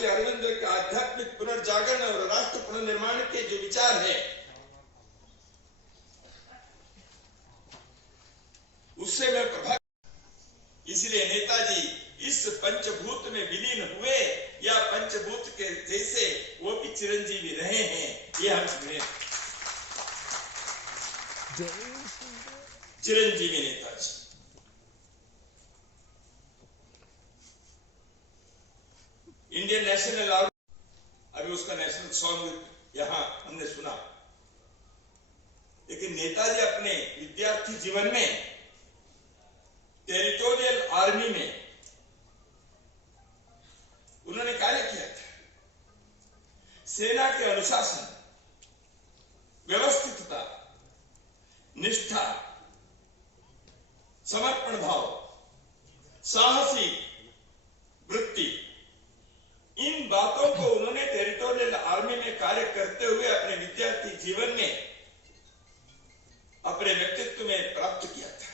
महर्षि अरविंद के आध्यात्मिक पुनर्जागरण और राष्ट्र पुनर्निर्माण के जो विचार है, उससे मैं प्रभावित। इसलिए नेताजी इस पंचभूत में विलीन हुए या पंचभूत के जैसे वो भी चिरंजीवी रहे हैं, ये हम Chiranjeevi Netaji. Indian national army, अभी उसका नेशनल सॉन्ग यहां हमने सुना, लेकिन नेताजी अपने विद्यार्थी जीवन में टेरिटोरियल आर्मी में उन्होंने कार्य किया था। सेना के अनुशासन, व्यवस्थितता, निष्ठा, समर्पण भाव, साहसिक वृत्ति, इन बातों को उन्होंने टेरिटोरियल आर्मी में कार्य करते हुए अपने विद्यार्थी जीवन में, अपने व्यक्तित्व में प्राप्त किया था।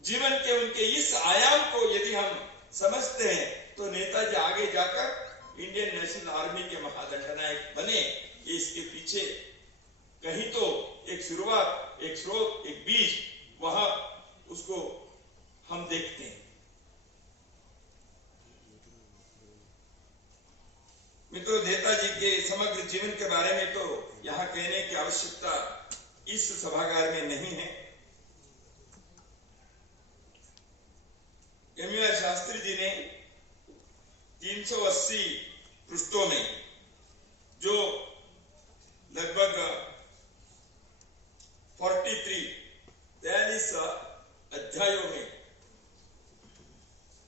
जीवन के उनके इस आयाम को यदि हम समझते हैं तो नेताजी आगे जाकर इंडियन नेशनल आर्मी के महादंडनायक बने। इसके पीछे कहीं तो एक शुरुआत, एक स्रोत, एक बीज वहां उसको हम देखते हैं। मित्रों, नेताजी के समग्र जीवन के बारे में तो यहां कहने की आवश्यकता इस सभागार में नहीं है। एम.यू.आर. शास्त्री जी ने 380 पृष्ठों में जो लगभग 43 अध्यायों में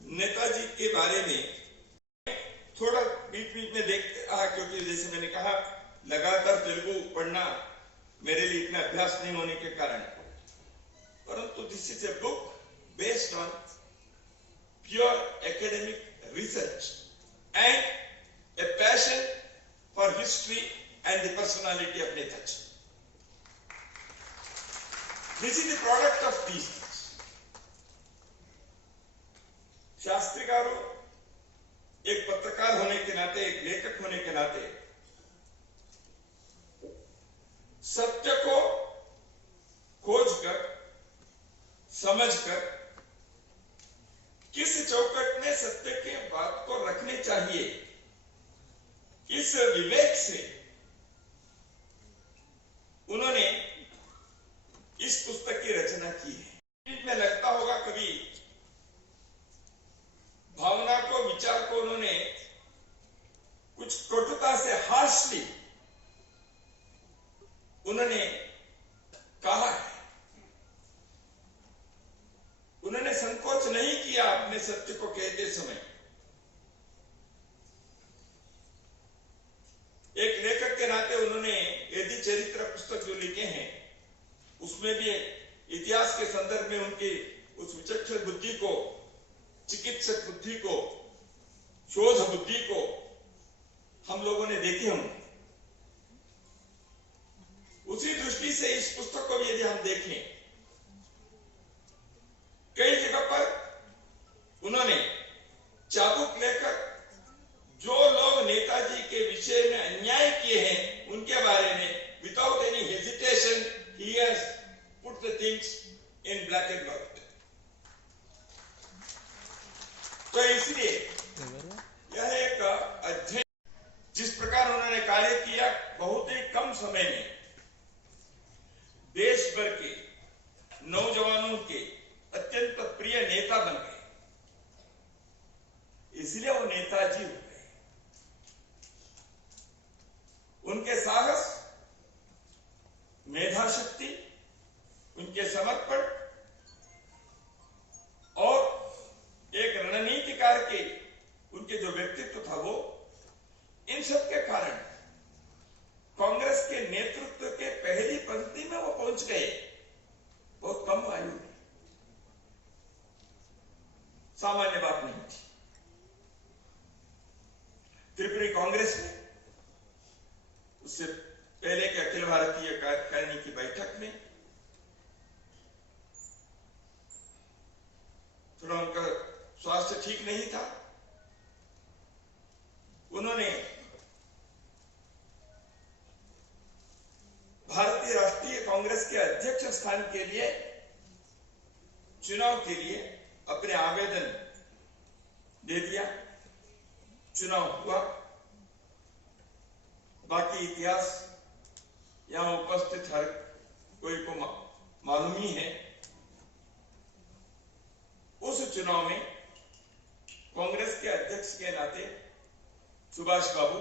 नेताजी के बारे में थोड़ा बीच बीच में देखते रहा, क्योंकि जैसे मैंने कहा लगातार तेलुगु पढ़ना मेरे लिए इतना अभ्यास नहीं होने के कारण, परंतु this is a book based on pure academic research and a passion for history and the personality of Netaji. This is the product of these things. Shastri garu एक पत्रकार होने के नाते, एक लेखक होने के नाते सत्य को खोजकर, समझकर किस चौकट में सत्य के बात को रखने चाहिए, इस विवेक से उन्होंने इस पुस्तक की रचना की है। में लगता होगा कभी भावना को, विचार को उन्होंने कुछ कटुता से, हार्शली उन्होंने कहा है। उन्होंने संकोच नहीं किया अपने सत्य को कहते समय। एक लेखक के नाते उन्होंने यदि चरित्र पुस्तक जो लिखे हैं उसमें भी इतिहास के संदर्भ में उनकी उस विचक्षण बुद्धि को, चिकित्सक बुद्धि को, शोध बुद्धि को हम लोगों ने देखे होंगे। उसी दृष्टि से इस पुस्तक को भी यदि हम देखें, कई जगह पर उन्होंने चाबुक लेकर जो लोग नेताजी के विषय में अन्याय किए हैं उनके बारे में without any hesitation he has put the things in black and white. तो इसलिए यह एक अध्ययन, जिस प्रकार उन्होंने कार्य किया, बहुत ही कम समय में देश भर के नौजवानों के अत्यंत प्रिय नेता बन गए। इसलिए वो नेताजी हो गए। उनके साहस, मेधा शक्ति, उनके समर्पण और एक रणनीतिकार के उनके जो व्यक्तित्व था, वो इन सब के कारण कांग्रेस के नेतृत्व के पहली पंक्ति में वो पहुंच गए बहुत कम आयु में। सामान्य बात नहीं थी। त्रिपुरी कांग्रेस में उससे पहले के अखिल भारतीय कार्यकारिणी की बैठक में थोड़ा उनका स्वास्थ्य स्वास्थ्य ठीक नहीं था। उन्होंने भारतीय राष्ट्रीय कांग्रेस के अध्यक्ष स्थान के लिए चुनाव के लिए अपने आवेदन दे दिया। चुनाव हुआ। बाकी इतिहास यहां उपस्थित हर कोई को मालूम ही है। उस चुनाव में कांग्रेस के अध्यक्ष के नाते सुभाष बाबू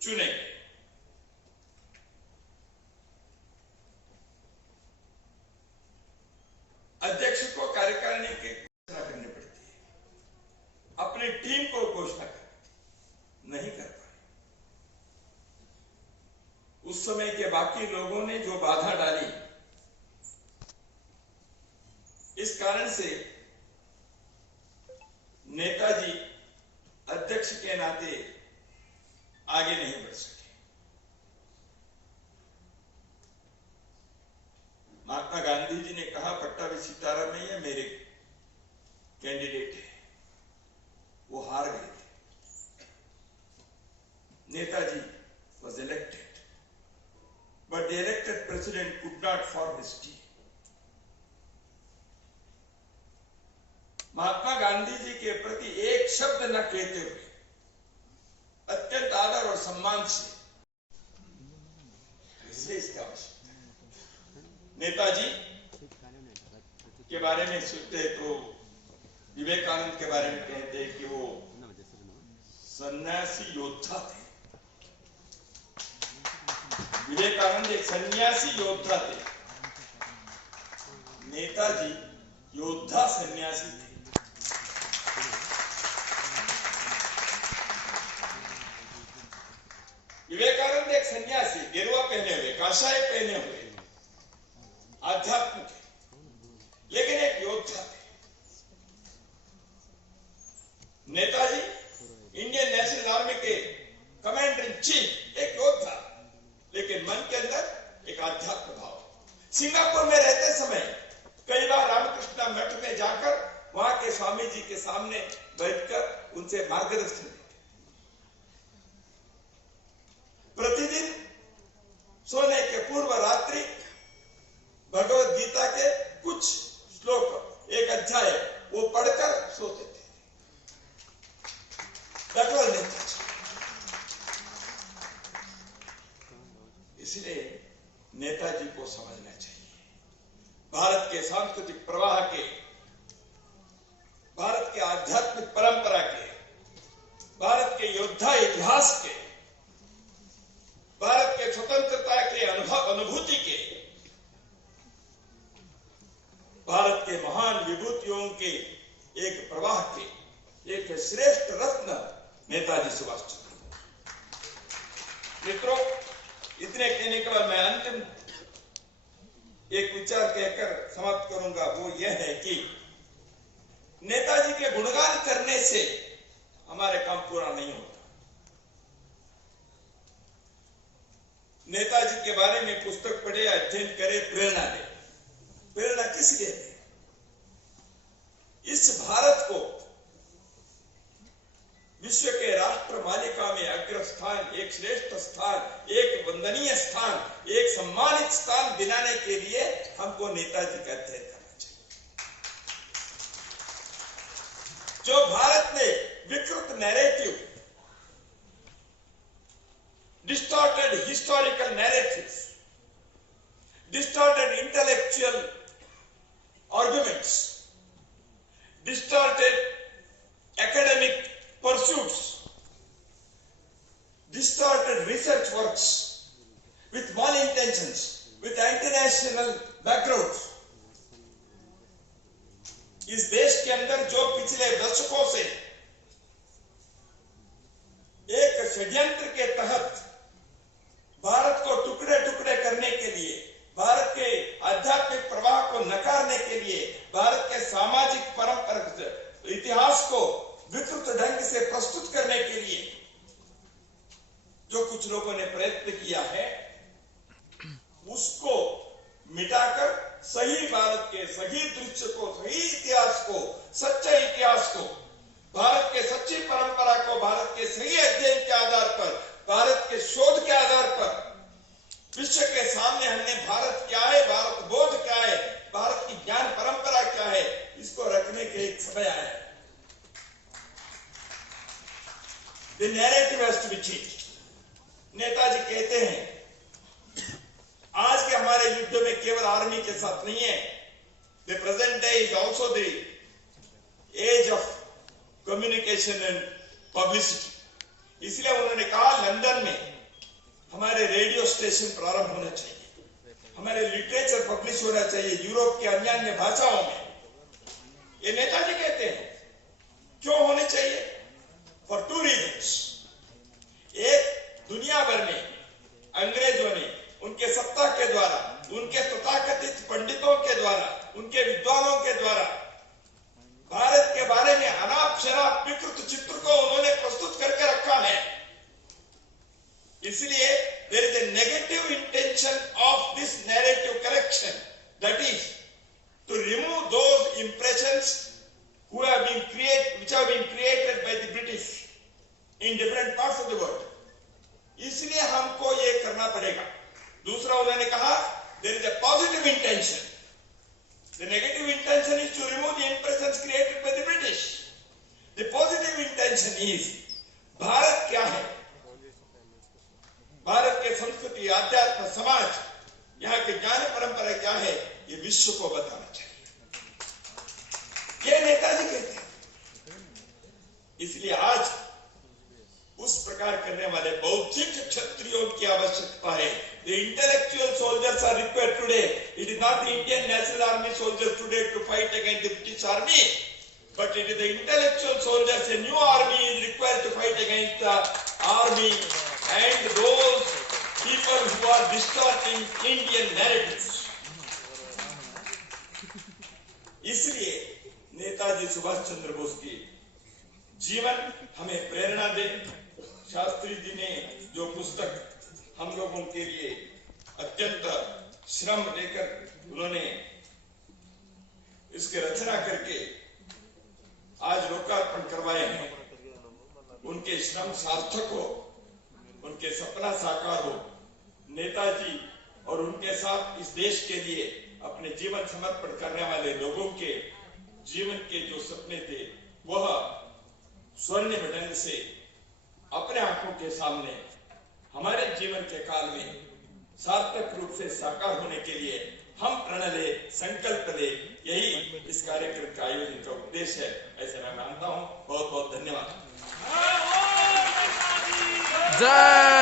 चुने गए। अध्यक्ष को कार्यकारिणी की घोषणा करनी पड़ती है, अपनी टीम को घोषणा करनी नहीं कर पाए। उस समय के बाकी लोगों ने जो बाधा डाली, इस कारण से नेताजी अध्यक्ष के नाते आगे नहीं बढ़ सके। महात्मा गांधी जी ने कहा, पट्टाभी सीतारामैया मेरे कैंडिडेट है, वो हार गए थे। Netaji was elected, but the elected president could not form his team. Mahatma Gandhi ji के प्रति एक शब्द न कहते हुए अत्यंत आदर और सम्मान से, इसलिए इसकी आवश्यकता है। नेताजी के बारे में सुनते तो विवेकानंद के बारे में कहते हैं कि वो सन्यासी योद्धा थे। विवेकानंद एक सन्यासी योद्धा थे, नेताजी योद्धा सन्यासी थे। विवेकानंद एक सन्यासी, गेरुआ पहने हुए, काशाय पहने हुए, आध्यात्मिक है, लेकिन एक योद्धा थे। नेताजी इंडियन नेशनल आर्मी के कमांडर इन चीफ, एक योद्धा, लेकिन मन के अंदर एक आध्यात्म भाव। सिंगापुर में रहते समय कई बार रामकृष्ण मठ में जाकर वहां के स्वामी जी के सामने बैठकर उनसे मार्गदर्शन लेते। प्रतिदिन सोने के पूर्व रात्रि भगवत गीता के कुछ श्लोक, एक अध्याय वो पढ़कर सोते थे। इसलिए नेताजी को समझना चाहिए, भारत के सांस्कृतिक प्रवाह के, भारत के आध्यात्मिक परंपरा के, भारत के योद्धा इतिहास के, भारत के स्वतंत्रता के अनुभूति के, भारत के महान विभूतियों के एक प्रवाह के एक श्रेष्ठ रत्न नेताजी सुभाष चंद्र। मित्रों, इतने कहने के बाद मैं अंतिम एक विचार कहकर समाप्त करूंगा। वो यह है कि नेताजी के गुणगान करने से हमारे काम पूरा नहीं होता। नेताजी के बारे में पुस्तक पढ़े, अध्ययन करे, प्रेरणा ले। प्रेरणा किस लिए दे? इस भारत को विश्व के राष्ट्र मालिका में अग्रस्थान, एक श्रेष्ठ स्थान, एक वंदनीय स्थान, एक सम्मानित स्थान दिलाने के लिए हमको नेताजी का अध्ययन करना चाहिए। जो भारत ने विकृत narrative, distorted historical narratives, distorted intellectual arguments, distorted academic pursuits, distorted research works with malintentions, with international backgrounds. इस देश के अंदर जो पिछले दशकों से एक षड्यंत्र के तहत भारत को टुकड़े टुकड़े करने के लिए, भारत के आध्यात्मिक प्रवाह को नकारने के लिए, भारत के सामाजिक परंपरा इतिहास को विकृत ढंग से प्रस्तुत करने के लिए जो कुछ लोगों ने प्रयत्न किया है, उसको मिटाकर सही भारत के सही दृश्य को, सही इतिहास को, सच्चे इतिहास को समय आया है। The narrative has to be changed. Netaji कहते हैं आज के हमारे युद्ध में केवल आर्मी के साथ नहीं है, the present day is also the age of communication and publicity. इसलिए उन्होंने कहा लंदन में हमारे रेडियो स्टेशन प्रारंभ होना चाहिए, हमारे लिटरेचर पब्लिश होना चाहिए यूरोप के अन्य अन्य भाषाओं में। ये नेताजी कहते हैं क्यों होने चाहिए? For two reasons. एक, दुनिया भर में अंग्रेजों ने उनके सत्ता के द्वारा, उनके तथाकथित पंडितों के द्वारा, उनके विद्वानों के द्वारा भारत के बारे में अनाप शनाप विकृत चित्र को उन्होंने प्रस्तुत करके रखा है। इसलिए there is a negative intention of this narrative correction, that is to remove those impressions which have been created by the British in different parts of the world. इसलिए हमको ये करना पड़ेगा। दूसरा उन्होंने कहा there is a positive intention. The negative intention is to remove the impressions created by the British. The positive intention is Bharat क्या है, भारत के संस्कृति, आध्यात्म, समाज, यहाँ के ज्ञान परंपरा क्या है, ये विश्व को बताना चाहिए। ये नेताजी कहते हैं। इसलिए आज उस प्रकार करने वाले बौद्धिक क्षत्रियों की आवश्यकता है। The intellectual soldiers are required today. It is not the Indian National Army soldiers today to fight against the British Army, but it is the intellectual soldiers. A new army is required to fight against the army and those people who are distorting Indian narratives. इसलिए नेताजी सुभाष चंद्र बोस की जीवन हमें प्रेरणा दे। शास्त्री जी ने जो पुस्तक हम लोगों के लिए अत्यंत श्रम लेकर उन्होंने इसकी रचना करके आज लोकार्पण करवाए हैं, उनके श्रम सार्थक हो, उनके सपना साकार हो। नेताजी और उनके साथ इस देश के लिए अपने जीवन समर्पण करने वाले लोगों के जीवन के जो सपने थे वह स्वर्णिम ढंग से अपने आंखों के सामने हमारे जीवन के काल में सार्थक रूप से साकार होने के लिए हम प्रण ले, संकल्प ले। यही इस कार्यक्रम का आयोजन का उद्देश्य है, ऐसे मैं मानता हूं। बहुत बहुत धन्यवाद। जय